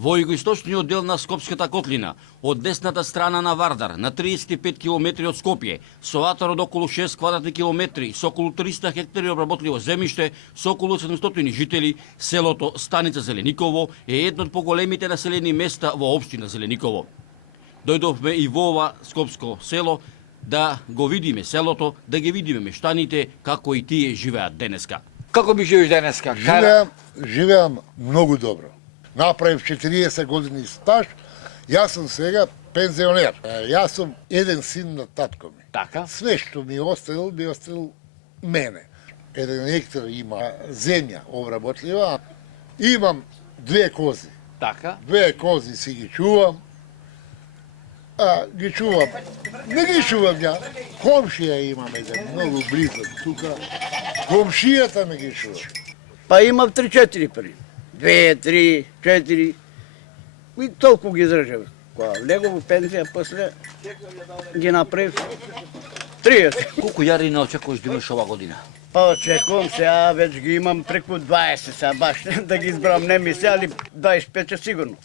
Во југоисточниот дел на Скопската котлина, од десната страна на Вардар, на 35 км од Скопје, со атар од околу 6 квадратни километри, со околу 300 хектари обработливо земјиште, со околу 700 жители, селото Станица Зелениково е едно од поголемите населени места во општина Зелениково. Дојдовме и во ова скопско село да го видиме селото, да ги видиме мештаните како и тие живеат денеска. Како би живееш денеска? Живеам многу добро. Направив 40 години стаж, јас сум сега пензионер. Јас сум еден син на татко ми. Така? Све што ми оставил мене. Еден хектар има земја обработлива. Имам 2 кози. Така? 2 кози си ги чувам. Ги чувам. Не ги чувам ја. Комшија имам еден многу близо тука. Комшијата не ги чувам. Па имав 3-4 пари. 2, 3, 4. И толку ги издржав. Кога влегов во пензија, после ги направив 30. Колку јарина очекуваш да имаш ова година? Па очекувам сега, веќе ги имам преку 20 сега, баш да ги избрам, не ми се, али 25 сигурно.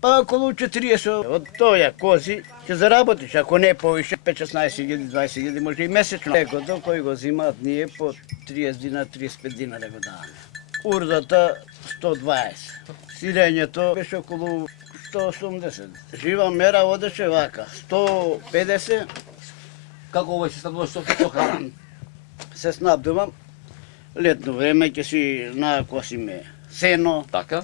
Па околу 40 од тоја кози ќе заработиш, ако не повише, 5-16 20 000 може и месечно. Лекото кој го зимаат ние по 30 динара, 35 динара го даваме. Урдата 120. Сирењето беше околу 180. Жива мера одеше вака, 150. Како овој се станува со храна? Се снабдувам. Летно време ќе си накосиме сено, Така?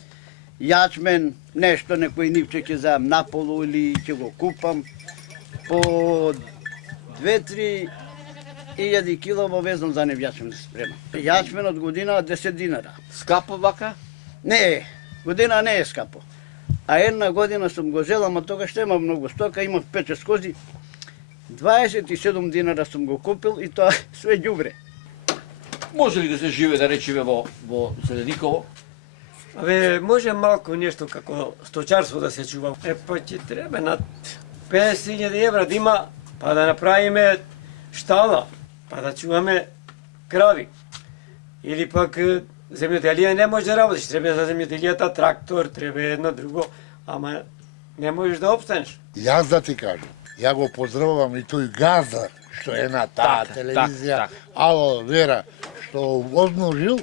јачмен, нешто, некој нивче ќе заем наполу или ќе го купам. По 2-3 илјади кило везам за нив јачмен да се спремам. Јачмен од година 10 динара. Скапо вака? Не, година не е скапо. А една година сум го зел, ама тогаш нема многу стока, имав 5-6 кози. 27 динара сум го купил и тоа све ѓубре. Може ли да се живе, да речеме, во Зелениково? Абе, може малку нешто како сточарство да се чува. Па ќе треба над 50.000 евра да има, па да направиме штала, па да чуваме крави. Или пак земјоделија не може да работиш, треба за земјоделијата трактор, треба едно друго, ама не можеш да опстанеш. Јас да ти кажам, ја го поздравувам и тој газар што е на таа телевизија, Ало Вера, што возможил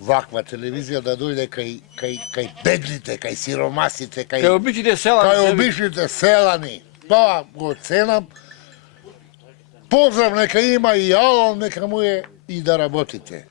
ваква телевизија да дојде кај бедните, кај сиромасите, Кај обичните селани. кај обичните селани. Тоа го ценам. Поздрав нека има и Ало, нека му е и да работите.